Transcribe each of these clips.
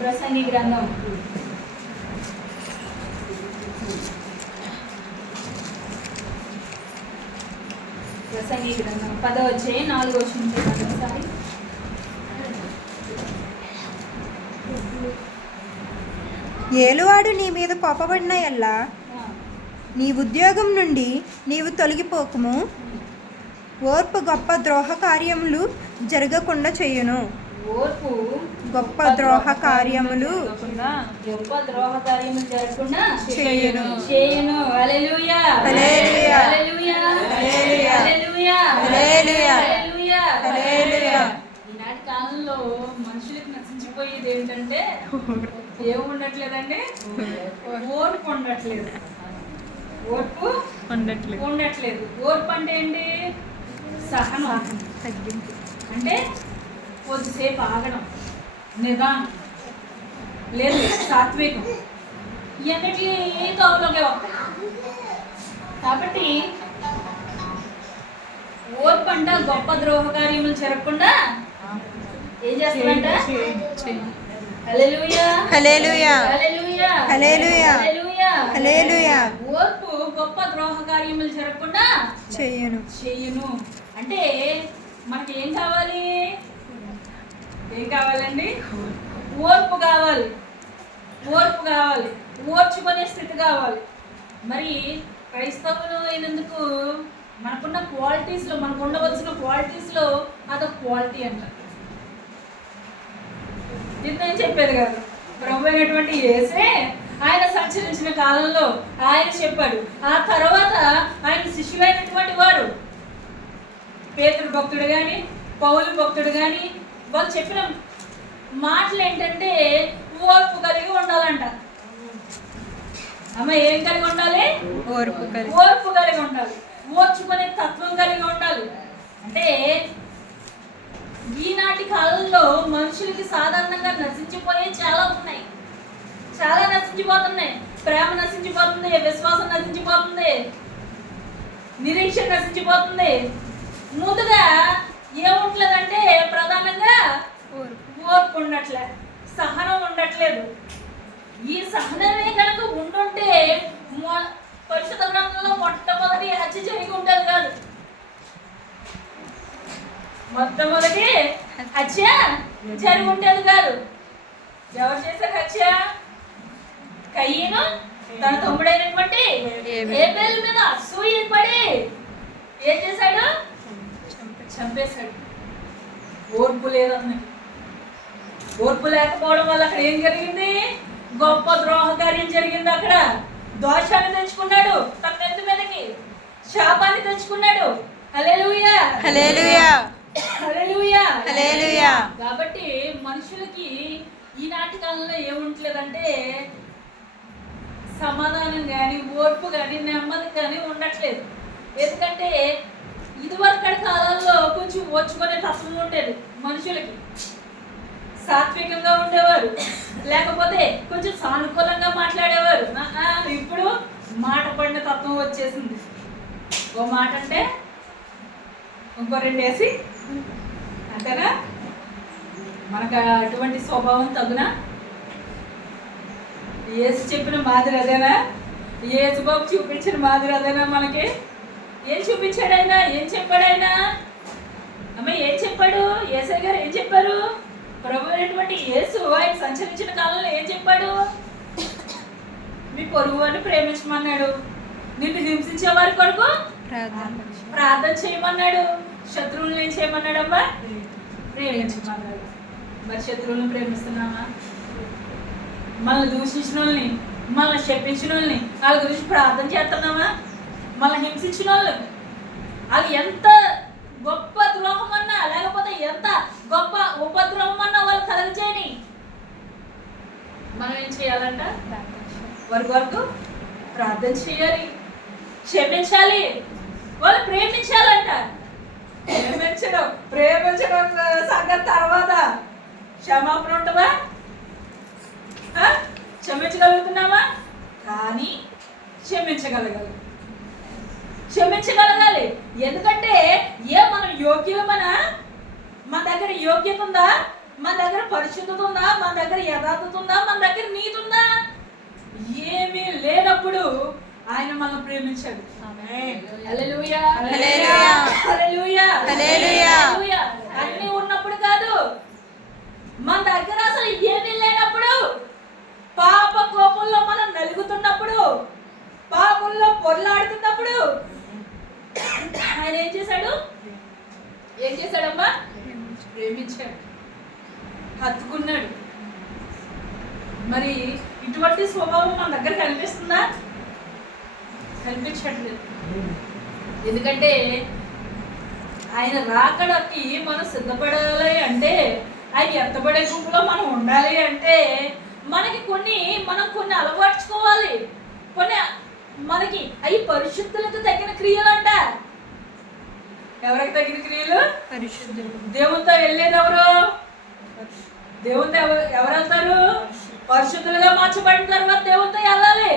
ప్రసంగి గ్రంథం ప్రసంగి గ్రంథం 10వ అధ్యాయం 4వ వచనం ఒకసారి. ఏలువాడు నీ మీద కోపబడిన ఎల్లా నీ ఉద్యోగం నుండి నీవు తొలగిపోకము. ఓర్పు గొప్ప ద్రోహ కార్యములు జరగకుండా చేయును. ఓర్పు గొప్ప ద్రోహ కార్యములు జరగకుండా చేయును. హల్లెలూయా హల్లెలూయా హల్లెలూయా హల్లెలూయా హల్లెలూయా హల్లెలూయా హల్లెలూయా హల్లెలూయా. ఈనాటి కాలంలో మనుషులకు నశించిపోయేది ఏంటంటే ఏమి ఉండట్లేదండి, ఓర్పు ఉండట్లేదు. ఓర్పు ఉండట్లేదు. ఓర్పు అంటే ఏంటి? సహనం, తగ్గింపు, అంటే కొద్దిసేపు ఆగడం, నిదానం, లేదు సాత్వికం, ఇవన్నిటి తోవలోకే వస్తాయి. కాబట్టి ఓర్పు అంట గొప్ప ద్రోహ కార్యములు జరగకుండా ఏం చేస్తాడంట? హల్లెలూయా హల్లెలూయా హల్లెలూయా హల్లెలూయా హల్లెలూయా హల్లెలూయా. ఓర్పు గొప్ప ద్రోహ కార్యములు జరగకుండా చెయ్యును. అంటే మనకి ఏం కావాలి? ఏం కావాలండి? ఓర్పు కావాలి. ఓర్పు కావాలి, ఓర్చుకునే స్థితి కావాలి. మరి క్రైస్తవులు అయినందుకు మనకున్న క్వాలిటీస్లో, మనకు ఉండవలసిన క్వాలిటీస్లో అదొక క్వాలిటీ అంట. ఇది నేను చెప్పేది కాదు, ప్రభు అయినటువంటి యేసే ఆయన సంచరించిన కాలంలో ఆయన చెప్పాడు. ఆ తర్వాత ఆయన శిష్యులైనటువంటి వారు పేతురు భక్తుడు కానీ, పౌలు భక్తుడు కానీ, వాళ్ళు చెప్పిన మాటలు ఏంటంటే ఓర్పు కలిగి ఉండాలంట. అమ్మ ఏం కలిగి ఉండాలి? ఓర్పు కలిగి ఉండాలి. ఓర్చుకునే తత్వం కలిగి ఉండాలి. అంటే ఈనాటి కాలంలో మనుషులకి సాధారణంగా నశించిపోయే చాలా ఉన్నాయి, చాలా నశించిపోతున్నాయి. ప్రేమ నశించిపోతుంది, విశ్వాసం నశించిపోతుంది, నిరీక్షణ నశించిపోతుంది. ముందుగా ఏముంటలేదంటే ప్రధానంగా ఓర్పు ఉండట్లే, సహనం ఉండట్లేదు. ఈ సహనమే కనుక ఉండుంటే పరిశుద్ధ గ్రంథంలో మొట్టమొదటి హత్య జరిగి ఉండేది కాదు. మొట్టమొదటి హత్య జరిగి ఉండేది కాదు. ఎవరు చేశారు హత్య? కయీను తన తమ్ముడైనటువంటి హేబెల్ మీద అసూయ పడి ఏం చేశాడు? చంపేశాడు. ఓర్పు లేదన్న. ఓర్పు లేకపోవడం వల్ల అక్కడ ఏం జరిగింది? గొప్ప ద్రోహ కార్యం జరిగింది. అక్కడ దోషాన్ని తెచ్చుకున్నాడు, తన నెత్తి మీదకి శాపాన్ని తెచ్చుకున్నాడు. హల్లెలూయా హల్లెలూయా హల్లెలూయా హల్లెలూయా. కాబట్టి మనుషులకి ఈనాటి కాలంలో ఏముంటలేదంటే సమాధానం కానీ, ఓర్పు కానీ, నెమ్మది కానీ ఉండట్లేదు. ఎందుకంటే ఇదివరకటి కాలంలో కొంచెం ఓర్చుకునే తత్వం ఉండేది మనుషులకి. సాత్వికంగా ఉండేవారు, లేకపోతే కొంచెం సానుకూలంగా మాట్లాడేవారు. ఇప్పుడు మాట పడిన తత్వం వచ్చేసింది. ఓ మాట అంటే ఇంకో రెండు వేసి అంతేనా? మనకు అటువంటి స్వభావం తగునా? యేసు చెప్పిన మాదిరి అదేనా? యేసు బాబు చూపించిన మాదిరి అదేనా? మనకి ఏం చూపించాడు ఆయన? ఏం చెప్పాడు ఆయన? అమ్మ ఏం చెప్పాడు? యేసయ్య గారు ఏం చెప్పారు? ప్రభు అయినటువంటి యేసు ఆయన సంచరించిన కాలంలో ఏం చెప్పాడు? మీ పొరుగు అని ప్రేమించమన్నాడు. నిన్ను హింసించే వారి కొరకు ప్రార్థన చేయమన్నాడు. శత్రువులను ఏం చేయమన్నాడమ్మా? ప్రేమించమన్నాడు. మరి శత్రువులను ప్రేమిస్తున్నామా? మనల్ని దూషించిన వాళ్ళని, మనల్ని శపించిన వాళ్ళని, వాళ్ళ గురించి ప్రార్థన చేస్తున్నామా? మనల్ని హింసించిన వాళ్ళు అది ఎంత గొప్ప ద్రోహం అన్నా, లేకపోతే ఎంత గొప్ప ఉపద్రోహం అన్నా వాళ్ళు కలగచేయని మనం ఏం చేయాలంట? వారి వరకు ప్రార్థన చేయాలి, క్షమించాలి, వాళ్ళు ప్రేమించాలంట. ప్రేమించడం సంగతి తర్వాత క్షమాపణ ఉంటుందా? క్షమించగలుగుతున్నావా? కానీ క్షమించగలగాలి. ఎందుకంటే మనం యోగ్యులమనా? మన దగ్గర యోగ్యత ఉందా? మన దగ్గర పరిశుద్ధత ఉందా? మన దగ్గర యథార్థత ఉందా? మన దగ్గర నీతి ఉందా? ఏమీ లేనప్పుడు ఆయన మనల్ని ప్రేమించాడు. హల్లెలూయా, హల్లెలూయా, హల్లెలూయా, హల్లెలూయా. హల్లెలూయా. అన్నీ ఉన్నప్పుడు కాదు, మన దగ్గర అసలు ఏమీ లేనప్పుడు, పాప కోపంలో మనం నలుగుతున్నప్పుడు, పాపంలో పొరలాడుతున్నప్పుడు ఆయన ఏం చేశాడమ్మా? ప్రేమించాడు, హత్తుకున్నాడు. మరి ఇటువంటి స్వభావం మన దగ్గర కనిపిస్తుందా? కనిపించట్లేదు. ఎందుకంటే ఆయన రాకడకి మనం సిద్ధపడాలి అంటే, ఆయన ఎత్తబడే గుంపులో మనం ఉండాలి అంటే మనకి మనం కొన్ని అలవర్చుకోవాలి. మనకి అవి పరిశుద్ధులకు తగిన క్రియలు అంట. ఎవరికి తగిన క్రియలు? పరిశుద్ధులు. దేవునితో వెళ్ళేది ఎవరు? దేవునితో ఎవరు వెళ్తారు? పరిశుద్ధులుగా మార్చబడిన తర్వాత దేవునితో వెళ్ళాలి.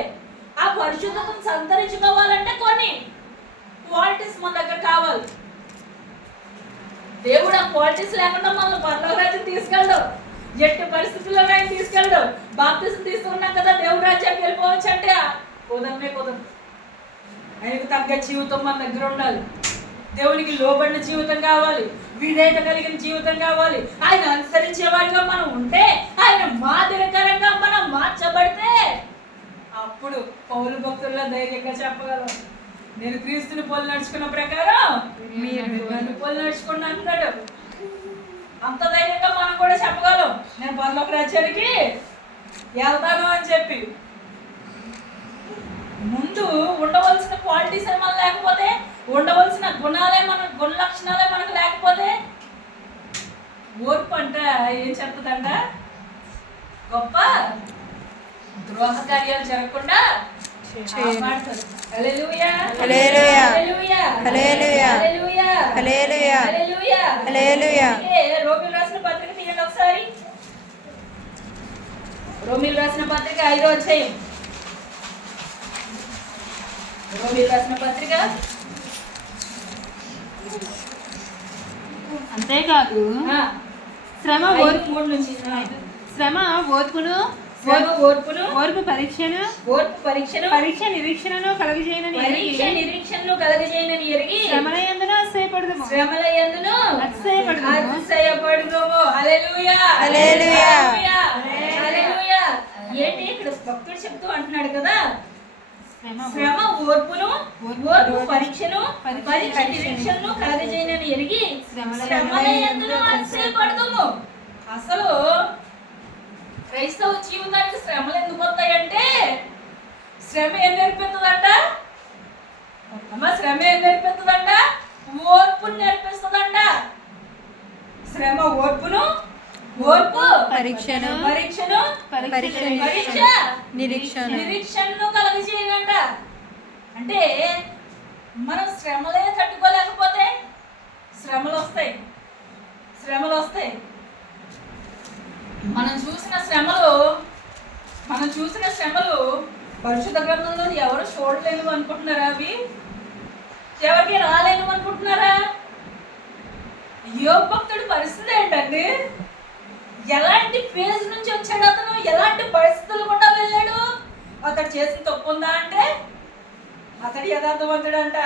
ఆ పరిశుద్ధతను సంతరించుకోవాలంటే కొన్ని క్వాలిటీస్ మన దగ్గర కావాలి. దేవుడు ఆ క్వాలిటీస్ లేకుండా మనల్ని పరలోక రాజ్యం తీసుకెళ్ళడు. ఎట్టి పరిస్థితుల్లో ఆయన తీసుకెళ్ళడు. బాప్తిసం తీసుకున్నాం కదా దేవుడి రాజ్యానికి వెళ్ళిపోవచ్చు అంటే కుదరదు. ఆయనకు తగ్గ జీవితం మన దగ్గర ఉండాలి. దేవునికి లోబడిన జీవితం కావాలి, విధేయత కలిగిన జీవితం కావాలి. ఆయన అనుసరించేవాడిగా మనం ఉంటే, ఆయన మాదిరికరంగా మనం మార్చబడితే అప్పుడు పౌలు భక్తుల్లో ధైర్యంగా చెప్పగలం, నేను క్రీస్తుని పోలి నడుచుకున్న ప్రకారం మీరు నన్ను పోలి నడుచుకుని అంటాడు. అంత ధైర్యంగా మనం కూడా చెప్పగలం, నేను పరలోక రాజ్యానికి వెళ్తాను అని చెప్పి. ముందు ఉండవలసిన క్వాలిటీస్ మనకు లేకపోతే, ఉండవలసిన గుణ లక్షణాలే మనకు లేకపోతే, ఓర్పు అంట ఏం చెప్తుందంట? గొప్ప ద్రోహ కార్యాలు జరగకుండా కాపాడుతారు. హల్లెలూయా, హల్లెలూయా, హల్లెలూయా, హల్లెలూయా, హల్లెలూయా, హల్లెలూయా, హల్లెలూయా, హల్లెలూయా. రోమీయులు రాసిన పత్రిక తీయండి ఒకసారి. రోమీయులు రాసిన పత్రిక 5వ అధ్యాయం. రోమీయులు రాసిన పత్రిక. అంతేకాదు శ్రమ 3 నుంచి శ్రమ ఓర్పును ఓర్పు పరీక్షను పరీక్ష నిరీక్షణను కలుగజేయనని ఎరిగి శ్రమలయందును అతిశయపడుదుము. హల్లెలూయా, హల్లెలూయా, హల్లెలూయా. ఏంటి ఇక్కడ భక్తుడు చెప్తూ అంటున్నాడు కదా, శ్రమ ఓర్పు పరీక్షను పరీక్ష నిరీక్షణను కలుగజేయనని ఎరిగి శ్రమలయందును అతిశయపడుదుము. అసలు క్రైస్తవ జీవితానికి శ్రమలు ఎందుకు వస్తాయంటే, శ్రమ ఏం నేర్పిస్తుందంట? శ్రమ ఏం నేర్పిస్తుందంట? ఓర్పును నేర్పిస్తుందంట. శ్రమ ఓర్పు పరీక్షను పరీక్ష నిరీక్షణను కలుగజేయనంట. అంటే మనం శ్రమలే తట్టుకోలేకపోతే శ్రమలు వస్తాయి. మనం చూసిన శ్రమలు పరిశుద్ధ గ్రంథంలో ఎవరు చూడలేను అనుకుంటున్నారా? అవి ఎవరికి రాలేను అనుకుంటున్నారా? యోబు భక్తుడి పరిస్థితి ఏంటండి? ఎలాంటి ఫేజ్ నుంచి వచ్చాడు అతను? ఎలాంటి పరిస్థితులు గుండా వెళ్ళాడు? అతడు చేసిన తప్పు ఉందా అంటే, అతడు యథార్థవంతుడు అంట,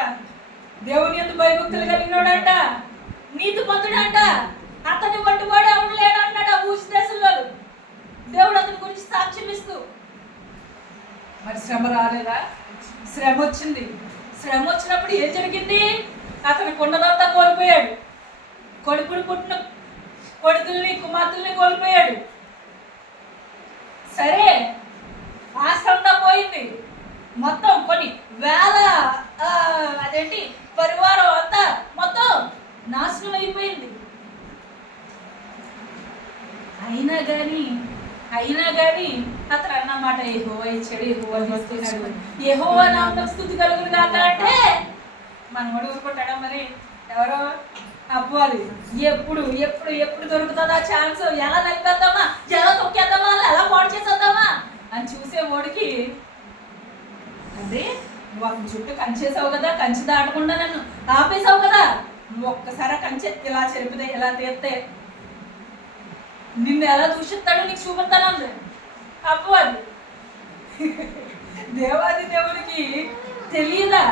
దేవుని యందు భయభక్తులు కలిగినాడంట, నీతిమంతుడంట, అతని వంటివాడు ఎవడు లేడు అన్నాడు ఆ ఊసి దేశంలో. దేవుడు అతని గురించి సాక్ష్యం ఇస్తూ. మరి శ్రమ రాలేదా? శ్రమ వచ్చింది. శ్రమ వచ్చినప్పుడు ఏం జరిగింది? అతని ఉన్నదంతా కోల్పోయాడు. పుట్టిన కొడుకుల్ని కుమార్తెల్ని కోల్పోయాడు. సరే, ఆస్తంతా పోయింది మొత్తం. కొన్ని వేల పరివారం అంతా మొత్తం నాశనం అయిపోయింది. అయినా గాని అతను అన్నమాట, యెహోవా ఇచ్చాడు, యెహోవా తీసుకున్నాడు, యెహోవా నామమునకు స్తుతి కలుగును గాక అంటే మనవాడు ఊరుకుంటాడా? మరి ఎవరో అవ్వాలి. ఎప్పుడు ఎప్పుడు ఎప్పుడు దొరుకుతుందా ఛాన్స్? ఎలా నలిపేద్దామా, ఎలా తొక్కేద్దామా, ఎలా పాడు చేసేద్దామా, అని చూసే ఓడికి అంటే నువ్వు అసలు చుట్టూ కంచేసావు కదా, కంచి దాటకుండా నన్ను ఆపేసావు కదా, నువ్వు ఒక్కసారి కంచె ఇలా చెరిపితే ఇలా తీస్తే నిన్ను ఎలా దూషిస్తాడో నీకు చూపిస్తానంది అపవాది. దేవాది దేవునికి తెలియదా?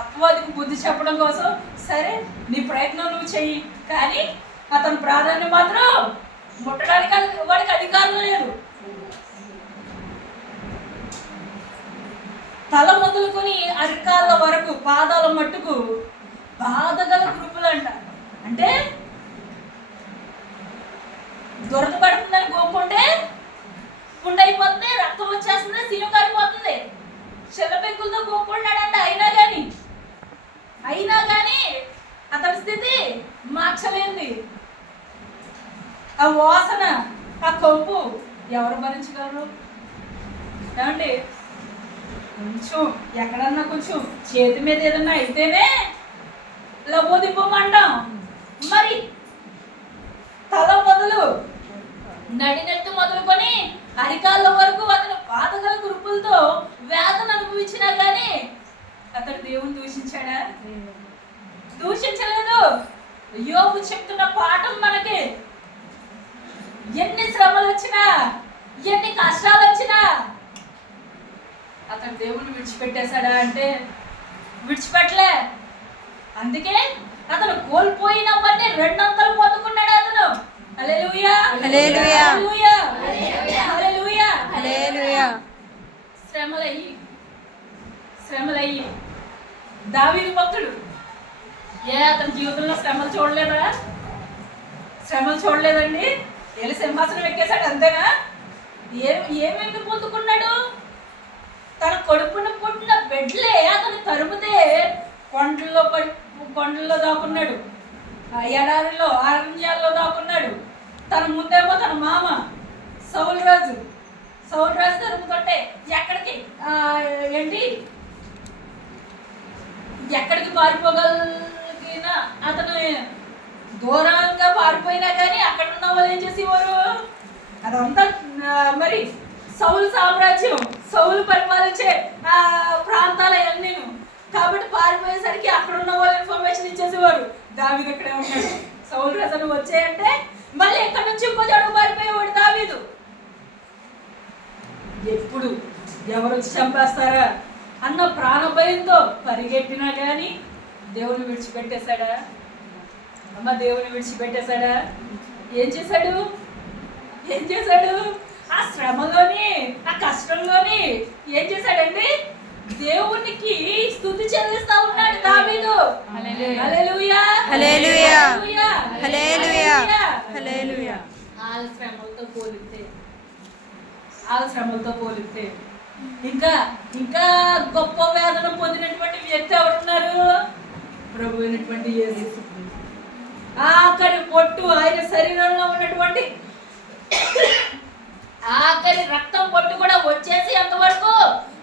అపవాదికి బుద్ధి చెప్పడం కోసం సరే నీ ప్రయత్నం నువ్వు చెయ్యి, కానీ అతని ప్రాధాన్యం మాత్రం ముట్టడానికి వాడికి అధికారం లేదు. తల మొదలుకొని అరికాళ్ళ వరకు పాదాల మట్టుకు బాధగల గ్రూపులంట. అంటే దొరద పడుతుందని గోకుంటే పుండైపోతుంది, రక్తం వచ్చేస్తుంది, సీను కారిపోతుంది. చెల్ల పెంకులతో గోకుంటాడంట. అయినా కానీ అతని స్థితి మార్చలేంది. ఆ వాసన, ఆ కొంపు ఎవరు భరించగలరు? ఏమండి, కొంచెం ఎక్కడన్నా కొంచెం చేతి మీద ఏదన్నా అయితేనే లబోదిబ్బమంటాం. మరి తల మొదలు నడినెత్తు మొదలుకొని అరికాళ్ళ వరకు అతను బాధగల గ్రూపులతో వేదన అనుభవించినా కానీ అతడు దేవుని దూషించాడా? దూషించలేదు. యోబు చెప్తున్న పాఠం మనకి ఎన్ని శ్రమలు వచ్చినా, ఎన్ని కష్టాలు వచ్చినా అతను దేవుణ్ణి విడిచిపెట్టేశాడా అంటే విడిచిపెట్టలే. అందుకే అతను కోల్పోయినవన్నీ 200 పొందుకున్నాడు అతను. హల్లెలూయా, హల్లెలూయా, హల్లెలూయా, హల్లెలూయా, హల్లెలూయా. శ్రమలయ్యి దావీదు భక్తుడు అతని జీవితంలో శ్రమలు చూడలేదా? శ్రమలు చూడలేదండి. ఏలి సింహాసనం ఎక్కేశాడు అంతేనా? ఏమేమి పొందుకున్నాడు? తన కడుపున పుట్టిన బిడ్డలే అతను తరుముతే కొండల్లో దాక్కున్నాడు, ఎడారిలో అరణ్యాల్లో దాక్కున్నాడు. తన ముందేమో తన మామ సౌలు రాజు తరుముతుంటే ఎక్కడికి పారిపోగలిగిన అతను దూరంగా పారిపోయినా కానీ అక్కడ ఉన్న వాళ్ళు ఏం చేసేవారు? అదంతా మరి సౌలు సామ్రాజ్యం, సౌలు పరిపాలించే ఆ ప్రాంతాలన్నీ. కాబట్టి పారిపోయేసరికి అక్కడ ఉన్న వాళ్ళు ఇన్ఫర్మేషన్ ఇచ్చేసేవారు, దావీదు ఇక్కడే ఉన్నాడు, సౌలు రాజు వచ్చాయంటే మళ్ళీ ఎక్కడి నుంచి ఇంకో చోటుకు పారిపోయేవాడు దావీదు. ఎప్పుడు ఎవరు వచ్చి చంపేస్తారా అన్న ప్రాణభయంతో పరిగెట్టినా కానీ దేవుని విడిచిపెట్టేశాడా? అమ్మ, దేవుని విడిచిపెట్టేశాడా? ఏం చేశాడు? ఆ శ్రమలోని, ఆ కష్టంలోని ఏం చేశాడండి? దేవునికి స్తుతి చెల్లిస్తా ఉన్నాడు దావీదు. హల్లెలూయా, హల్లెలూయా, హల్లెలూయా, హల్లెలూయా. వాళ్ళ శ్రమలతో పోలిస్తే ఇంకా గొప్ప వేదన పొందినటువంటి వ్యక్తి ఎవరున్నారు? ప్రభు అయినటువంటి యేసు. ఆఖరి పొట్టు ఆయన శరీరంలో ఉన్నటువంటి ఆఖరి రక్తం పొట్టు కూడా వచ్చేసి అంతవరకు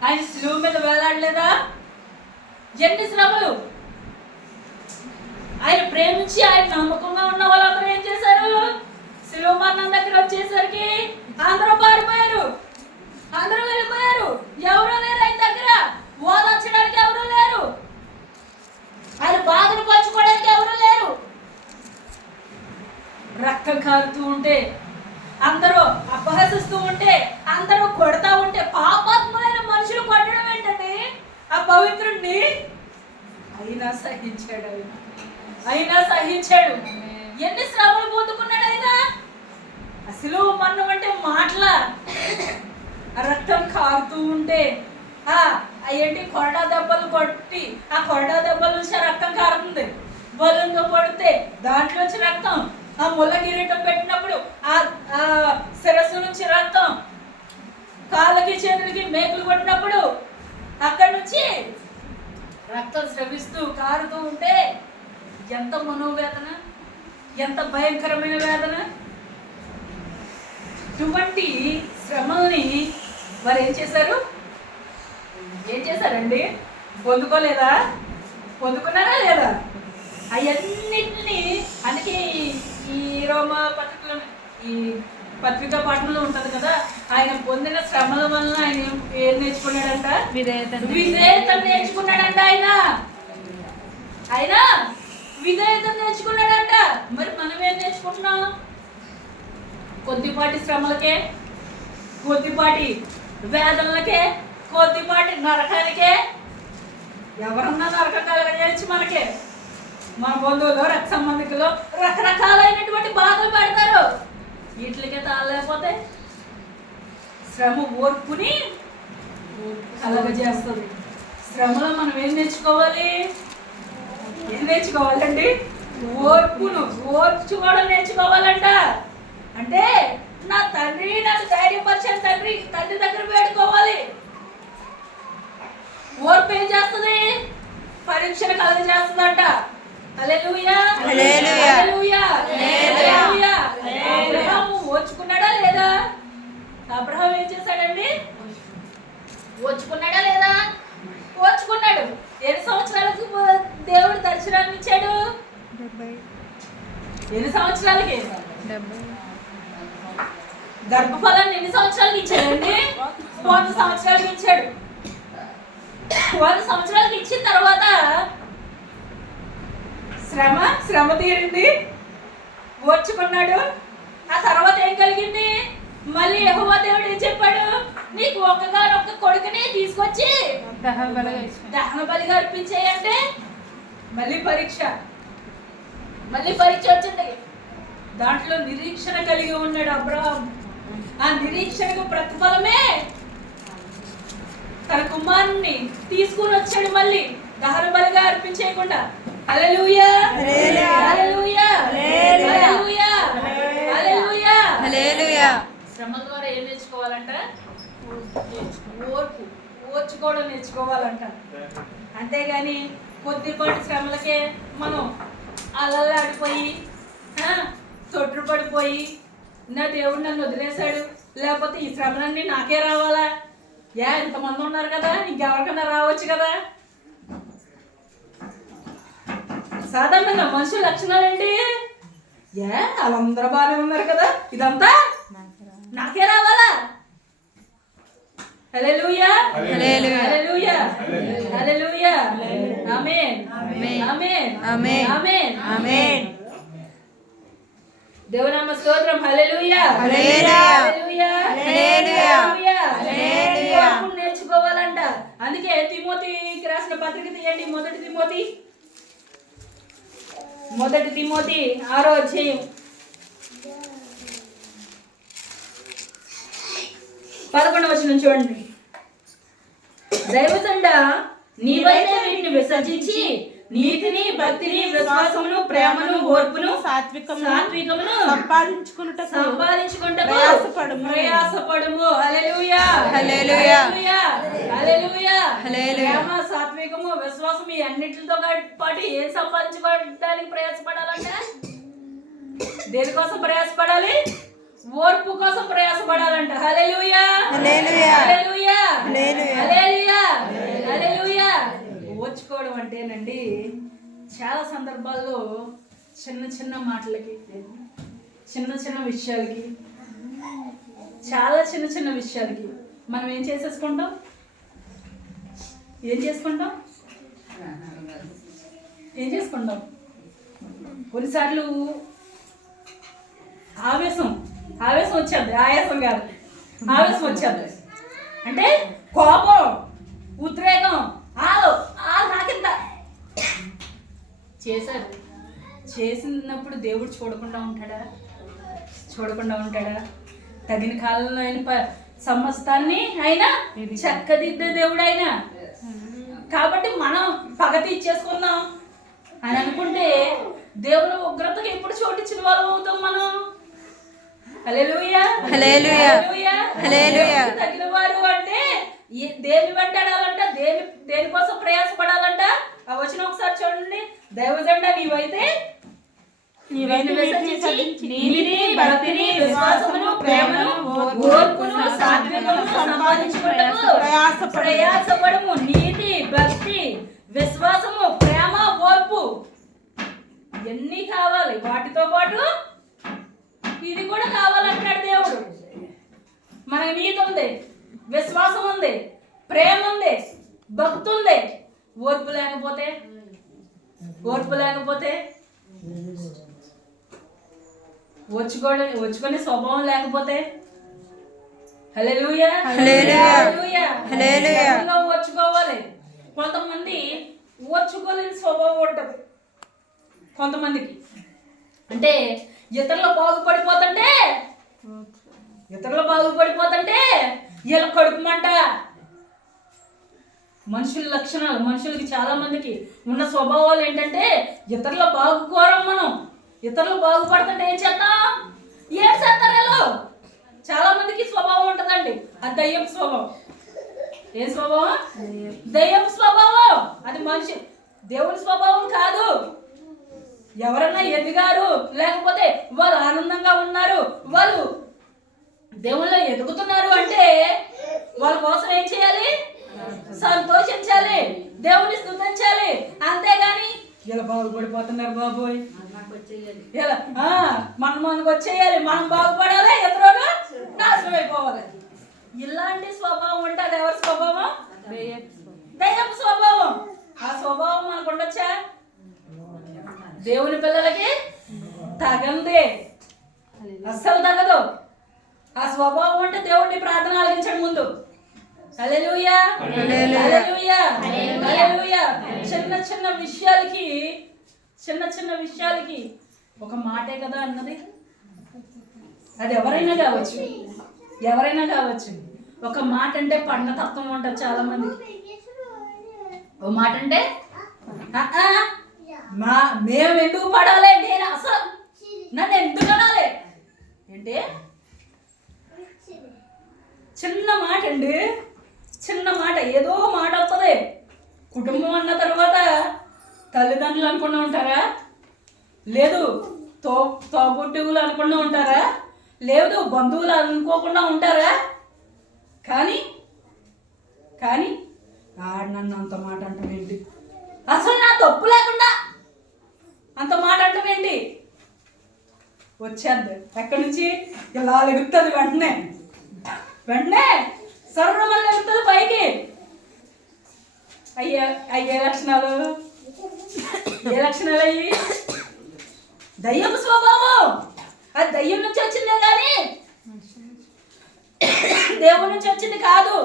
ఆయన శిలువ మీద వేలాడలేదా? ఎన్ని శ్రమలు! ఆయన ప్రేమించి ఆయన నమ్మకంగా ఉన్న వాళ్ళందరూ ఏం చేశారు? శిలువ మరణం దగ్గర వచ్చేసరికి అందరూ పారిపోయారు, అందరూ వెళ్ళిపోయారు. ఎవరూ లేరు ఆయన దగ్గర, ఓదార్చడానికి ఎవరూ లేరు, ఆయన బాధను పంచుకోవడానికి ఎవరూ లేరు. రక్తం కారుతూ ఉంటే, అందరూ అపహసిస్తూ ఉంటే, అందరూ కొడతా ఉంటే, పాపాత్ములైన మనుషులు కొట్టడం ఏంటండి ఆ పవిత్రుడిని? అయినా సహించాడు. ఎన్ని శ్రమలు పొందుకున్నాడు ఆయన? అసలు మరణం అంటే మాటల, రక్తం కారుతూ ఉంటే కొరడా దెబ్బలు కొట్టి ఆ కొరడా దెబ్బల నుంచి రక్తం కారుతుంది. బలంతో పడితే దాంట్లోంచి రక్తం, ఆ ముళ్ళ కిరీటం పెట్టినప్పుడు ఆ శిరస్సు నుంచి రక్తం, కాళ్ళకి చేతులకి మేకులు కొట్టినప్పుడు అక్కడి నుంచి రక్తం స్రవిస్తూ కారుతూ ఉంటే ఎంత మనోవేదన, ఎంత భయంకరమైన వేదన. ఇటువంటి శ్రమల్ని వారు ఏం చేశారండి? పొందుకున్నారా లేదా? అవన్నిటిని అందుకే ఈ రోమా పత్రికలో ఈ పత్రికా పాఠంలో ఉంటది కదా, ఆయన పొందిన శ్రమల వలన ఆయన ఏం నేర్చుకున్నాడంట? విధేయత నేర్చుకున్నాడంట. ఆయన విధేయత నేర్చుకున్నాడంట. మరి మనం ఏం నేర్చుకుంటున్నాం? కొద్దిపాటి శ్రమలకే, కొద్దిపాటి వేదనలకే, కొద్దిపాటి నరకానికే. ఎవరన్నా నరక కలగజేసి మనకే, మన బంధువులు, రక్త సంబంధికులు రకరకాలైనటువంటి బాధలు పెడతారు. వీటికే తాళలేకపోతే శ్రమ ఓర్పుని కలగజేస్తుంది. శ్రమలో మనం ఏం నేర్చుకోవాలి? ఏం నేర్చుకోవాలండి? ఓర్పును, ఓర్చుకోవడం నేర్చుకోవాలంట. అంటే నా తండ్రి నన్ను ధైర్యపరిచిన తండ్రి దగ్గర వేడుకోవాలి. ఓర్పు ఏం చేస్తుంది? పరీక్షను కలగజేస్తుందంట. హల్లెలూయా, హల్లెలూయా, హల్లెలూయా, హల్లెలూయా. అబ్రహాము ఓర్చుకున్నాడా లేదా? అబ్రహాం ఏం చేశాడండి? ఓర్చుకున్నాడా లేదా? ఓర్చుకున్నాడు. 7 సంవత్సరాలకు దేవుడు దర్శనాన్ని ఇచ్చాడు. 7 సంవత్సరాలకి గర్భఫలాన్ని ఎన్ని సంవత్సరాలకి ఇచ్చాడండి? 100 సంవత్సరాలకి ఇచ్చాడు. 100 సంవత్సరాలకి ఇచ్చిన తర్వాత శ్రమ తీరింది, ఓర్చుకున్నాడు. ఆ తర్వాత ఏం కలిగింది? మళ్ళీ యెహోవా దేవుడు ఏం చెప్పాడు? నీకు ఒక్కగానొక్క కొడుకుని తీసుకొచ్చి దహన బలిగా అర్పించేయంటే మళ్ళీ పరీక్ష వచ్చింది. దాంట్లో నిరీక్షణ కలిగి ఉన్నాడు అబ్రహాం. ఆ నిరీక్షణకు ప్రతిఫలమే తన కుమారుణ్ణి తీసుకుని వచ్చాడు మళ్ళీ దహన బలిగా అర్పించేయకుండా. హల్లెలూయా, హల్లెలూయా, హల్లెలూయా, హల్లెలూయా, హల్లెలూయా. శ్రమ ద్వారా ఏం నేర్చుకోవాలంట? ఓర్చుకోవడం నేర్చుకోవాలంట. అంతేగాని కొద్దిపాటి శ్రమలకే మనం అల్లల్లాడిపోయి తొట్టుపడిపోయి నా దేవుడు నన్ను వదిలేశాడు, లేకపోతే ఈ శ్రమలన్నీ నాకే రావాలా? ఇంతమంది ఉన్నారు కదా, ఇంకెవరికన్నా రావచ్చు కదా. సాధారణంగా మనుషుల లక్షణాలు ఏంటి? వాళ్ళందరూ బాగానే ఉన్నారు కదా, ఇదంతా నాకే రావాలా? హల్లెలూయా, హల్లెలూయా, హల్లెలూయా, ఆమేన్, ఆమేన్, ఆమేన్, ఆమేన్. దేవునామ స్తోత్రం. హల్లెలూయా, హల్లెలూయా, హల్లెలూయా, హల్లెలూయా. నేర్చుకోవాలంట. అందుకే తిమోతికి రాసిన పత్రిక తీయండి. మొదటి తిమోతి 6వ అధ్యాయం 11వ వచనం చూడండి. దైవజనుడా, నీవైతే వీటిని విసర్జించి నీతిని, భక్తిని, విశ్వాసమును, ప్రేమను, ఓర్పును, సాత్వికమును సంపాదించుకుంటకు ప్రయాసపడుము. హల్లెలూయా, హల్లెలూయా, హల్లెలూయా, హల్లెలూయా. ప్రేమ, సాత్వికము, విశ్వాసం ఈ అన్నిటితో పాటు ఏం సంపాదించుకోవడానికి ప్రయాసపడాలంటే? దేనికోసం ప్రయాసపడాలి? ఓర్పు కోసం ప్రయాసపడాలంట. హల్లెలూయా, హల్లెలూయా, హల్లెలూయా, హల్లెలూయా, హల్లెలూయా. ఓర్చుకోవడం అంటేనండి చాలా సందర్భాల్లో చిన్న చిన్న మాటలకి, చిన్న చిన్న విషయాలకి, చాలా చిన్న చిన్న విషయాలకి మనం ఏం చేసుకుంటాం? కొన్నిసార్లు ఆవేశం వచ్చేది. ఆయాసం కాదు, ఆవేశం వచ్చేది. అంటే కోపం, ఉద్రేకం. నాకింత చేసినప్పుడు దేవుడు చూడకుండా ఉంటాడా? తగిన కాలంలో ఆయన సమస్తాన్ని ఆయన చక్కదిద్దే దేవుడు ఆయన. కాబట్టి మనం పగ తీర్చేసుకుందాం అని అనుకుంటే దేవుని ఉగ్రతకు ఎప్పుడు చోటిచ్చిన వాళ్ళు అవుతాం మనం. హల్లెలూయా, హల్లెలూయా, హల్లెలూయా. తగిన వారు అంటే దేని వెంటాడాలంట, దేనికోసం ప్రయాసపడాలంట. ఆ వచనం ఒకసారి చూడండి. దైవజనుడా, నీవైతే నీతిని, భక్తిని, విశ్వాసమును, ప్రేమను, ఓర్పును, సాత్వికమును సంపాదించుకుంటకు ప్రయాసపడము. నీతి, భక్తి, విశ్వాసము, ప్రేమ, ఓర్పు ఎన్ని కావాలి. వాటితో పాటు ఇది కూడా కావాలంటాడు దేవుడు. మనకి నీతి ఉంది, విశ్వాసం ఉంది, ప్రేమ ఉంది, భక్తి ఉంది. ఓర్పు లేకపోతే ఓర్చుకునే స్వభావం లేకపోతే హల్లెలూయా ఓర్చుకోవాలి. కొంతమంది ఓర్చుకోలేని స్వభావం ఉంటుంది కొంతమందికి. అంటే ఇతరులు బాగుపడిపోతుంటే వీళ్ళ కడుపుమంట. మనుషుల లక్షణాలు, మనుషులకి చాలా మందికి ఉన్న స్వభావాలు ఏంటంటే ఇతరుల బాగుకోరం. మనం ఇతరులు బాగుపడుతుంటే ఏం చేస్తాం? ఏడ్చేస్తారు. చాలా మందికి స్వభావం ఉంటుందండి, అది దయ్యపు స్వభావం. ఏ స్వభావం? దయ్యపు స్వభావం. అది మనిషి, దేవుని స్వభావం కాదు. ఎవరన్నా ఎదిగారు, లేకపోతే వాళ్ళు ఆనందంగా ఉన్నారు, వాళ్ళు దేవుళ్ళో ఎదుగుతున్నారు అంటే వాళ్ళ కోసం ఏం చేయాలి? సంతోషించాలి, దేవుని స్తుతించాలి. అంతేగాని ఇలా బాగుపడిపోతున్నారు బాబోయ్, ఇలా మనకు వచ్చేయాలి, మనం బాగుపడాలి, ఇతరులు నాశనం అయిపోవాలి. ఇలాంటి స్వభావం ఉంటే అది ఎవరి స్వభావం? దయ్యపు స్వభావం. ఆ స్వభావం మనకు ఉండొచ్చా? దేవుని పిల్లలకి తగందే, అస్సలు తగదు. ఆ స్వభావం అంటే దేవుడిని ప్రార్థన ఆలకించండి ముందు. హల్లెలూయా హల్లెలూయా హల్లెలూయా. చిన్న విషయాలకి ఒక మాటే కదా అన్నది. అది ఎవరైనా కావచ్చు. ఒక మాట అంటే పండ తత్వం ఉంటుంది చాలా మందికి. ఓ మాట అంటే మేము ఎందుకు పడాలి, నేను అసలు నన్ను ఎందుకు అనాలి అంటే చిన్న మాట అండి, చిన్న మాట. ఏదో మాట వస్తుంది. కుటుంబం అన్న తర్వాత తల్లిదండ్రులు అనుకున్నా ఉంటారా? లేదు. తోబుట్టువులు అనుకున్నా ఉంటారా? లేదు. బంధువులు అనుకోకుండా ఉంటారా? కానీ నన్ను అంత మాట అంటావేంటి, అసలు నా తప్పు లేకుండా అంత మాట అంటావేంటి? వచ్చేద్ది ఎక్కడి నుంచి ఇలా ఎగుతుంది, వెంటనే సర్వమల్ల ఎగుతుంది పైకి. అయ్యే లక్షణాలు అయ్యి దయ్యపు స్వభావం. అది దయ్యం నుంచి వచ్చిందే కానీ దేవుడి నుంచి వచ్చింది కాదు.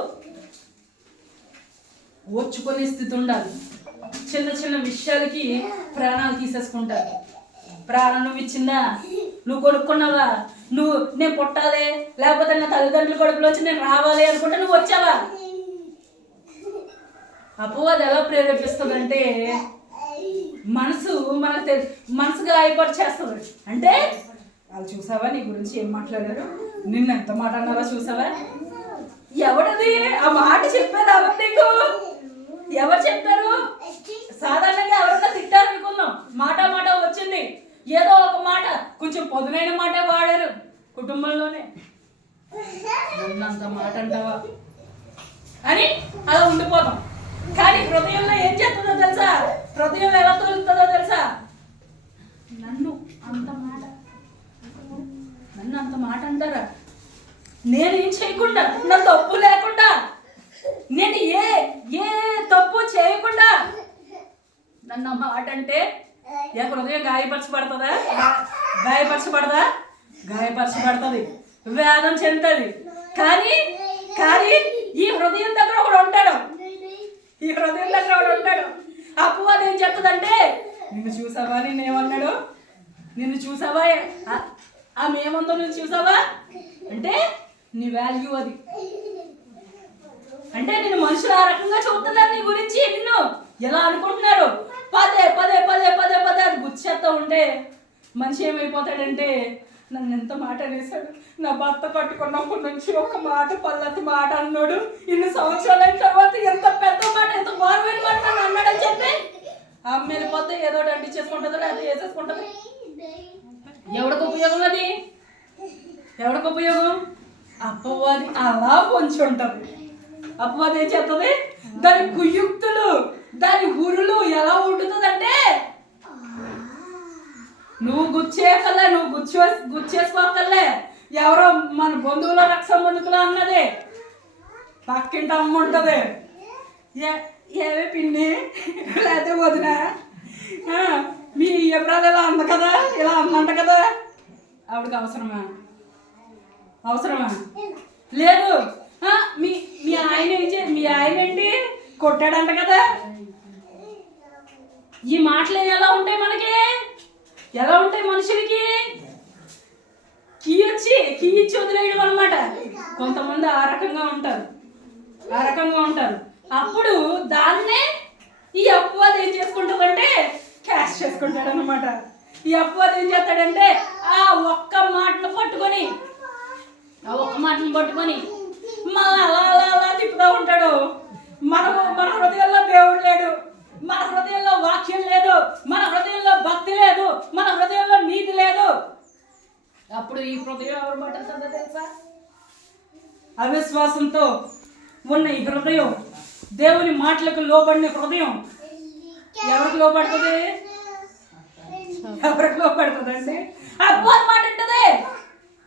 ఓర్చుకునే స్థితి ఉండాలి. చిన్న విషయాలకి ప్రాణాలు తీసేసుకుంటారు. ప్రాణం నువ్వు ఇచ్చిందా, నువ్వు కొనుక్కున్నావా, నేను పుట్టాలి, లేకపోతే నా తల్లిదండ్రుల కడుపులో వచ్చి నేను రావాలి అనుకుంటే నువ్వు వచ్చావా? అపవాది ఎలా ప్రేరేపిస్తుందంటే మనసుగా గాయపరిచేస్తుంది. అంటే వాళ్ళు చూసావా, నీ గురించి ఏం మాట్లాడారు, నిన్ను ఎంత మాట అన్నారో చూసావా? ఎవడది ఆ మాట చెప్పేది? ఎవరు నీకు ఎవరు చెప్తారు? సాధారణంగా ఎవరన్నా తిట్టారు అనుకుందాం, మాట వచ్చింది, ఏదో ఒక మాట కొంచెం పొదునైన మాట వాడారు కుటుంబంలోనే. అంత మాట అంటావా అని అలా ఉండిపోతాం. కానీ హృదయంలో ఏం చేస్తుందో తెలుసా? హృదయం ఎలా తొలుతుందో తెలుసా? నన్ను అంత మాట అంటారా? నేనేం చేయకుండా, నా తప్పు లేకుండా, నేను ఏ తప్పు చేయకుండా నన్ను మాట అంటే హృదయం గాయపరచబడుతుంది, వేదన చెందుతుంది. కానీ ఈ హృదయం దగ్గర ఒకడు ఉంటాడు. అపవాది ఏం చెప్తుందంటే, నిన్ను చూసావా, నిన్నేమన్నాడు, నిన్ను చూసావా, ఆమె ఏమందో నువ్వు చూసావా అంటే నీ వాల్యూ అది. అంటే నేను మనుషులు ఆ రకంగా చూస్తున్నారు, నీ గురించి నిన్ను ఎలా అనుకుంటున్నారు. పదే అది గుచ్చేస్తా ఉంటే మనిషి ఏమైపోతాడంటే, నన్ను ఎంత మాట అనేసాడు, నా భర్త కట్టుకున్నప్పటి నుంచి ఒక మాట పల్లతి మాట అన్నాడు, ఇన్ని సంవత్సరాలు అయిన తర్వాత ఎంత పెద్ద మాట, ఎంత గౌరవమైన మాట నన్ను అన్నాడని చెప్పి అమ్మ వెళ్ళిపోతే ఏదో అంటి చేసుకుంటుందో అది వేసేసుకుంటుంది. ఎవరికి ఉపయోగం అది? ఎవరికి ఉపయోగం? అపవాది అలా పొంచి ఉంటుంది. అపవాది ఏం చేస్తుంది? దాని కుయుక్తులు, దాని ఊరులు ఎలా ఉంటుందంటే, నువ్వు గుచ్చేసుకోకల్లే, ఎవరో మన బంధువుల రక్త సంబంధికులు అన్నది, పక్కింటి అమ్మ ఉంటుంది, ఏవే పిన్ని లేకపోతే వదిన, మీ ఎప్పుడైనా ఇలా అంద కదా, ఇలా అందంట కదా, ఆవిడకి అవసరమా? అవసరమా? లేదు. మీ మీ ఆయన మీ ఆయన ఏంటి కొట్టాడంట కదా. ఈ మాటలు ఎలా ఉంటాయి మనకి? ఎలా ఉంటాయి మనుషులకి? కీ ఇచ్చి వదిలేయడం అనమాట. కొంతమంది ఆ రకంగా ఉంటారు. అప్పుడు దాన్నే ఈ అపవాది ఏం చేసుకుంటాడంటే క్యాష్ చేసుకుంటాడు అనమాట. ఈ అపవాది ఏం చేస్తాడంటే ఆ ఒక్క మాటను పట్టుకొని మళ్ళీ అలా తిప్పుతూ ఉంటాడు. మన హృదయంలో దేవుడు లేడు, మన హృదయంలో వాక్యం లేదు, మన హృదయంలో భక్తి లేదు, మన హృదయంలో నీతి లేదు. అప్పుడు ఈ హృదయం ఎవరు పట్టుతుందో తెలుసా? అవిశ్వాసంతో ఉన్న ఈ హృదయం, దేవుని మాటలకు లోబడిన హృదయం ఎవరికి లోపడుతుంది? అంటే అపవాది మాట ఉంటుంది,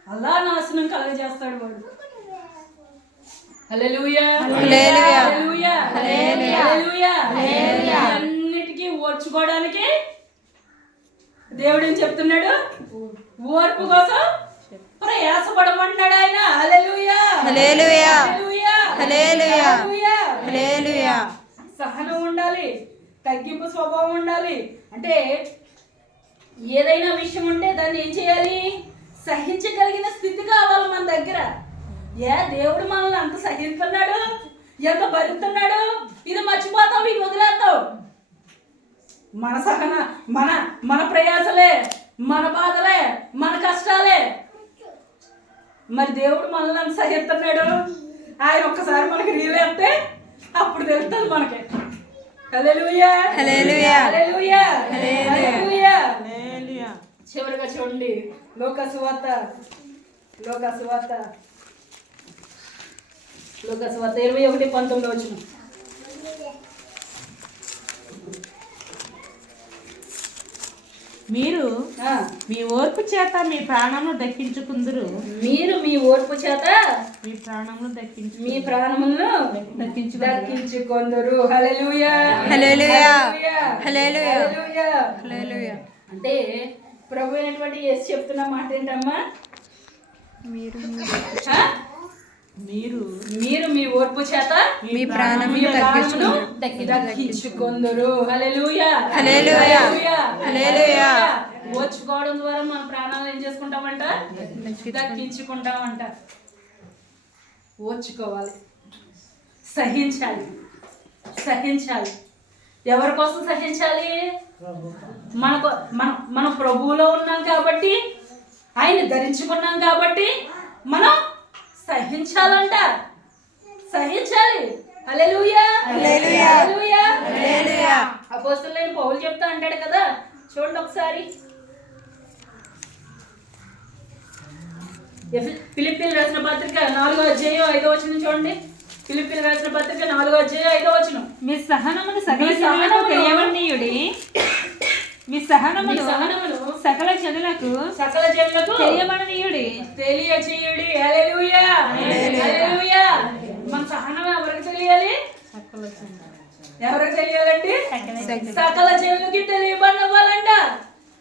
అలా నాశనం కలగజేస్తాడు వాడు. హల్లెలూయా, హల్లెలూయా, హల్లెలూయా. అన్నిటికీ ఓర్చుకోవడానికి దేవుడు ఏం చెప్తున్నాడు? ఓర్పు కోసం ప్రయాసపడమంటున్నాడు ఆయన. హల్లెలూయా, హల్లెలూయా, హల్లెలూయా, హల్లెలూయా. సహనం ఉండాలి, తగ్గింపు స్వభావం ఉండాలి. అంటే ఏదైనా విషయం ఉంటే దాన్ని ఏం చేయాలి? సహించగలిగిన స్థితి కావాలి మన దగ్గర. దేవుడు మనల్ని అంత సహిస్తున్నాడు, ఎంత భరిస్తున్నాడు, ఇది మర్చిపోతావు, ఇది వదిలేస్తావు. మన సహన మన ప్రయాసలే, మన బాధలే, మన కష్టాలే. మరి దేవుడు మనల్ని అంత సహిస్తున్నాడు. ఆయన ఒక్కసారి మనకి రీలేస్తే అప్పుడు తెలుస్తుంది మనకి. హల్లెలూయా, హల్లెలూయా, హల్లెలూయా, హల్లెలూయా. చివరిగా చూడండి లోకాసు వార్త 21:19. మీరు మీ ఓర్పు చేత మీ ప్రాణమును దక్కించుకుందురు. మీరు మీ ఓర్పు చేత మీ ప్రాణమును మీ ప్రాణములను దక్కించుకొందురు. హల్లెలూయా, హల్లెలూయా, హల్లెలూయా, హల్లెలూయా. అంటే ప్రభు అయినటువంటి యేసు చెప్తున్న మాట ఏంటమ్మా? మీరు మీ ఓర్పు చేత మీ ప్రాణమును దక్కించుకొందురు. హల్లెలూయా, హల్లెలూయా, హల్లెలూయా. ఓర్చుకోవడం ద్వారా మన ప్రాణాలు ఏం చేసుకుంటామంట? దక్కించుకుంటామంట. ఓర్చుకోవాలి, సహించాలి. ఎవరి కోసం సహించాలి? మన ప్రభువులో ఉన్నాం కాబట్టి, ఆయన ధరించుకున్నాం కాబట్టి మనం సహించాలంట. సహించాలి. హల్లెలూయా, హల్లెలూయా, హల్లెలూయా. అపోస్తలుడైన పౌలు చెప్తా అంటాడు కదా, చూడండి ఒకసారి. ఫిలిప్పీయులకు రాసిన పత్రిక 4:5 చూడండి. ఫిలిప్పీయులకు రాసిన పత్రిక 4:5. మీ సహనమును సకల జనులకు తెలియవనీయుడి. మీ సహనమును సకల జనులకు తెలియచేయుడి. హల్లెలూయా, హల్లెలూయా. మన సహనం ఎవరికి తెలియాలి? ఎవరికి తెలియాలండి? సకల జనులకి తెలియబడాలంట.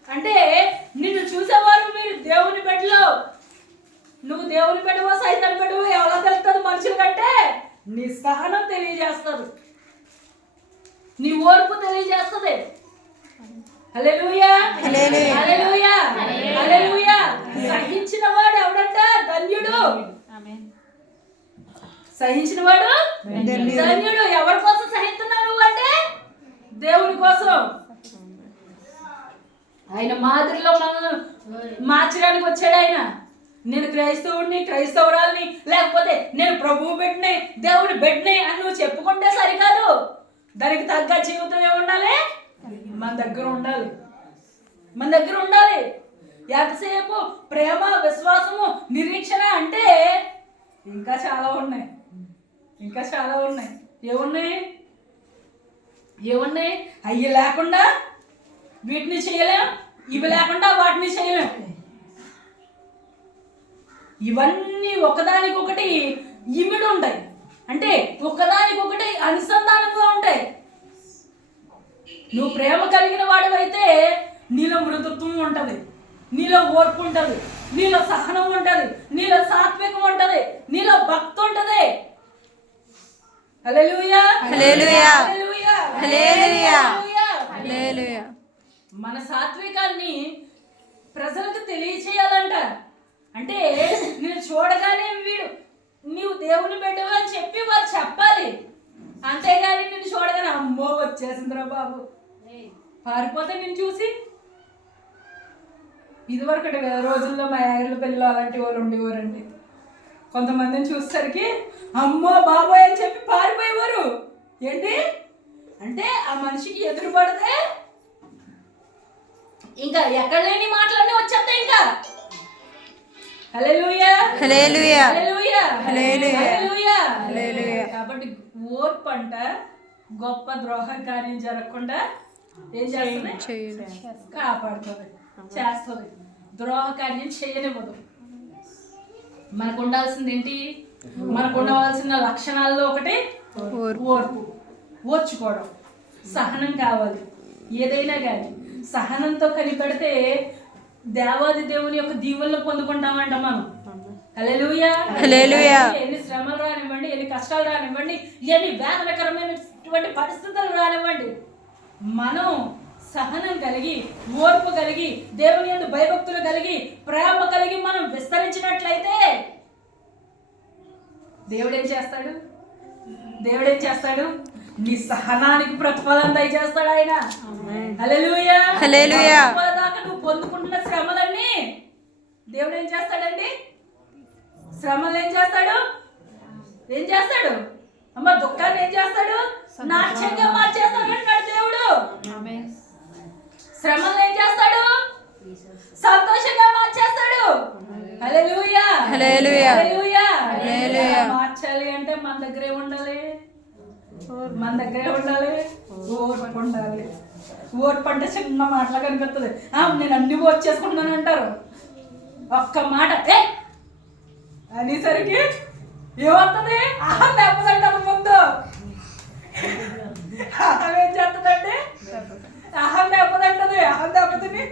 అంటే నిన్ను చూసేవారు మీరు దేవుని బిడ్డలు. నువ్వు దేవుని బిడ్డవో సైతాన్ బిడ్డవో ఎవరో తెలుస్తుంది మనుషుల కంటే. నీ సహనం తెలియజేస్తుంది, నీ ఓర్పు తెలియజేస్తుంది. హల్లెలూయా, హల్లెలూయా, హల్లెలూయా. సహించిన వాడు ఎవడంట? ధన్యుడు. సహించిన వాడు ధన్యుడు. ఎవరి కోసం సహిస్తున్నారు అంటే దేవుని కోసం. ఆయన మాదిరిలో మనల్ని మార్చడానికి వచ్చాడు ఆయన. నేను క్రైస్తవురాల్ని, లేకపోతే నేను ప్రభువు బిడ్డని, దేవుని బిడ్డని అని నువ్వు చెప్పుకుంటే సరికాదు. దానికి తగ్గ జీవితం ఏముండాలి? మన దగ్గర ఉండాలి. ఎంతసేపు ప్రేమ, విశ్వాసము, నిరీక్షణ అంటే ఇంకా చాలా ఉన్నాయి. ఏమున్నాయి? అవి లేకుండా వీటిని చేయలేం, ఇవి లేకుండా వాటిని చేయలేం. ఇవన్నీ ఒకదానికొకటి ఇమిడి ఉంటాయి, అంటే ఒకదానికొకటి అనుసంధానంగా ఉంటాయి. నువ్వు ప్రేమ కలిగిన వాడివైతే నీలో మృదుత్వం ఉంటుంది, నీలో ఓర్పు ఉంటుంది, నీలో సహనం ఉంటుంది, నీలో సాత్వికం ఉంటుంది, నీలో భక్తి ఉంటుంది. హల్లెలూయా హల్లెలూయా హల్లెలూయా హల్లెలూయా హల్లెలూయా. హల్లెలూయా. మన సాత్వికాన్ని ప్రజలకు తెలియచేయాలంట. అంటే నేను చూడగానే వీడు నీవు దేవుని బిడ్డవు అని చెప్పి వారు చెప్పాలి. అంతేగాని నేను చూడగానే అమ్మో వచ్చేసిందిరా బాబు పారిపోతే నేను చూసి. ఇదివరకటి రోజుల్లో మా ఏళ్ళ పిల్లలు అలాంటి వాళ్ళు ఉండేవారండి. కొంతమందిని చూసేసరికి అమ్మో బాబోయ్ అని చెప్పి పారిపోయేవారు. ఏంటి అంటే ఆ మనిషికి ఎదురు పడితే ఇంకా ఎక్కడ లేని మాటలన్నీ వచ్చేస్తాయి. ఇంకా హల్లెలూయా హల్లెలూయా హల్లెలూయా హల్లెలూయా హల్లెలూయా హల్లెలూయా. కాబట్టి ఓర్పు అంట గొప్ప ద్రోహ కార్యం జరగకుండా ఏం చేస్తుంది? కాపాడుతుంది, చేస్తుంది. ద్రోహ కార్యం చేయనివ్వదు. మనకు ఉండాల్సింది ఏంటి? మనకు ఉండవలసిన లక్షణాల్లో ఒకటి ఓర్పు, ఓర్చుకోవడం, సహనం కావాలి. ఏదైనా కానీ సహనంతో కనిపెడితే దేవాది దేవుని యొక్క దీవెనలు పొందుకుంటామంట మనం. హల్లెలూయా హల్లెలూయా. ఎన్ని శ్రమలు రానివ్వండి, ఎన్ని కష్టాలు రానివ్వండి, ఎన్ని వేదనకరమైనటువంటి పరిస్థితులు రానివ్వండి, మనం సహనం కలిగి, ఓర్పు కలిగి, దేవుని యందు భయభక్తులు కలిగి, ప్రేమ కలిగి మనం విస్తరించినట్లయితే దేవుడు ఏం చేస్తాడు? దేవుడు ఏం చేస్తాడు? నీ సహనానికి ప్రతిఫలం దయచేస్తాడు ఆయన. హల్లెలూయా హల్లెలూయా. దాకా నువ్వు పొందుకుంటున్న శ్రమలన్నీ దేవుడు ఏం చేస్తాడండి? శ్రమలు ఏం చేస్తాడు? ఏం చేస్తాడు? అమ్మ దుఃఖాన్ని ఏం చేస్తాడు? నాట్యంగా మార్చేస్తాడు అంటాడు దేవుడు. శ్రమలు ఏం చేస్తాడు? సంతోషంగా మార్చేస్తాడు. హల్లెలూయా హల్లెలూయా హల్లెలూయా. హల్లెలూయా. మార్చాలి అంటే మన దగ్గరే ఉండాలి, మన దగ్గరే ఉండాలి, ఓర్పు ఉండాలి. ఓర్పు అంటే చిన్న మాటలా కనిపిస్తుంది. నేను అన్ని వచ్చేసుకుంటున్నాను అంటారు. ఒక్క మాట ఏ అనేసరికి ఏమవుతుంది? అహం దెబ్బతంటారు. ముందు అహం ఏం చేస్తుందంటే అహం దెబ్బతంటది. అహం దెబ్బతిని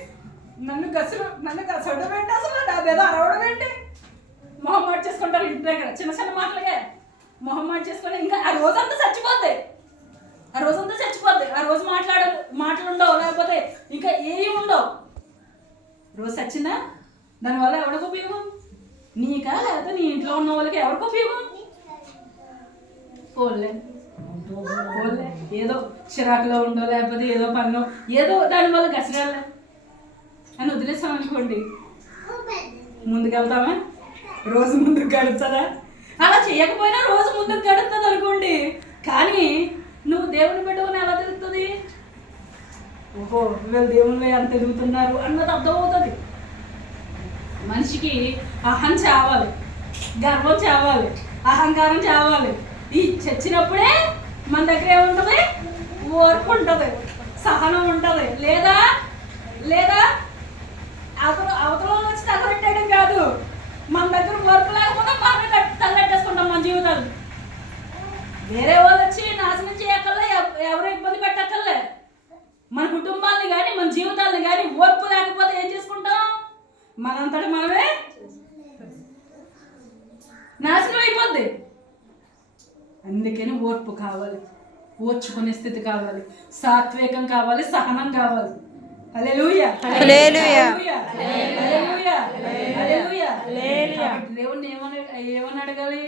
నన్ను గసడం ఏంటి, అసలు నా మీద అరవడం ఏంటి? మొహం మార్చేసుకుంటారు ఇంటి దగ్గర చిన్న చిన్న మాటలకే. మొహం మార్చేసుకొని ఇంకా ఆ రోజంతా చచ్చిపోద్ది, ఆ రోజంతా చచ్చిపోద్ది. ఆ రోజు మాటలు ఉండవు, లేకపోతే ఇంకా ఏవి ఉండవు. రోజు చచ్చిందా దానివల్ల ఎవరికి ఉపయోగం? నీకా లేకపోతే నీ ఇంట్లో ఉన్న వాళ్ళకి ఎవరికి ఉపయోగం? పోలే ఏదో చిరాకులో ఉండో, లేకపోతే ఏదో పనిలో ఏదో దానివల్ల గసరాలే అని వదిలేసాం అనుకోండి, ముందుకెళ్తామా? రోజు ముందుకు గడుస్తుందా? అలా చేయకపోయినా రోజు ముందుకు గడుస్తుంది అనుకోండి. కానీ నువ్వు దేవుని బిడ్డవని ఎలా తెలుస్తుంది? ఓహో వీళ్ళు దేవుని ఎంత ఎదుగుతున్నారు అన్నది అర్థమవుతుంది. మనిషికి అహం చావాలి, గర్వం చావాలి, అహంకారం చావాలి. ఈ చచ్చినప్పుడే మన దగ్గర ఏముంటుంది? ఓర్పు ఉంటుంది, సహనం ఉంటుంది. లేదా లేదా అవతల వచ్చి తగలెట్టడం కాదు, మన దగ్గర ఓర్పు లేకపోతే మనం తగలెట్టేసుకుంటాం మన జీవితాలు. వేరే వాళ్ళు వచ్చి నాశనం చేయక్కర్లే, ఎవరు ఇబ్బంది పెట్టక్కర్లే. మన కుటుంబాన్ని కానీ మన జీవితాన్ని కానీ ఓర్పు లేకపోతే ఏం చేసుకుంటాం? మనంతట మనమే నాశనం అయిపోద్ది. అందుకని ఓర్పు కావాలి, ఓర్చుకునే స్థితి కావాలి, సాత్వికం కావాలి, సహనం కావాలి. హల్లెలూయా హల్లెలూయా హల్లెలూయా హల్లెలూయా. దేవుణ్ణి ఏమని అడగాలి?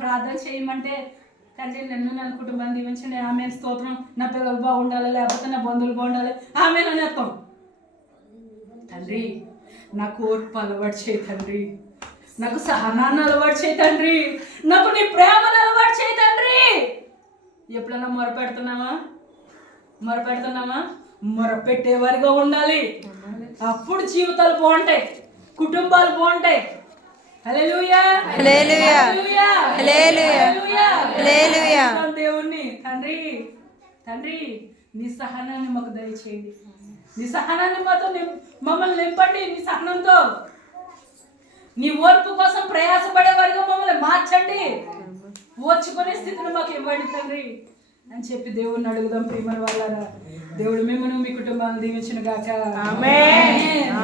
ప్రార్థన చేయమంటే తండ్రి నన్ను నా కుటుంబాన్ని దీవించండి, ఆమె స్తోత్రం, నా పిల్లలు బాగుండాలి, లేకపోతే నా బంధువులు బాగుండాలి, ఆమె అనేస్తాం. తండ్రి నాకు ఓర్పు అలవాటు చేయి తండ్రి, నాకు సహనాన్ని అలవాటు చేయి తండ్రి, నాకు నీ ప్రేమను అలవాటు చేయి తండ్రి. ఎప్పుడన్నా మొరపెడుతున్నామా? మొరపెట్టేవారిగా ఉండాలి. అప్పుడు జీవితాలు బాగుంటాయి, కుటుంబాలు బాగుంటాయి. హల్లెలూయా హల్లెలూయా హల్లెలూయా హల్లెలూయా హల్లెలూయా. దేవుణ్ణి తండ్రి తండ్రి నీ సహనాన్ని మాకు దయచేయండి, నీ సహనాన్ని మాతో మమ్మల్ని నింపండి నీ సహనంతో. నీ ఓర్పు కోసం ప్రయాసపడే వారిగా మమ్మల్ని మార్చండి, ఓర్చుకునే స్థితిని మాకు ఇవ్వండి తండ్రి అని చెప్పి దేవుడిని అడుగుదాం. ప్రియమైన వాళ్ళారా, దేవుడు మిమ్మల్ని మీ కుటుంబాన్ని దీవించును గాక. ఆమేన్.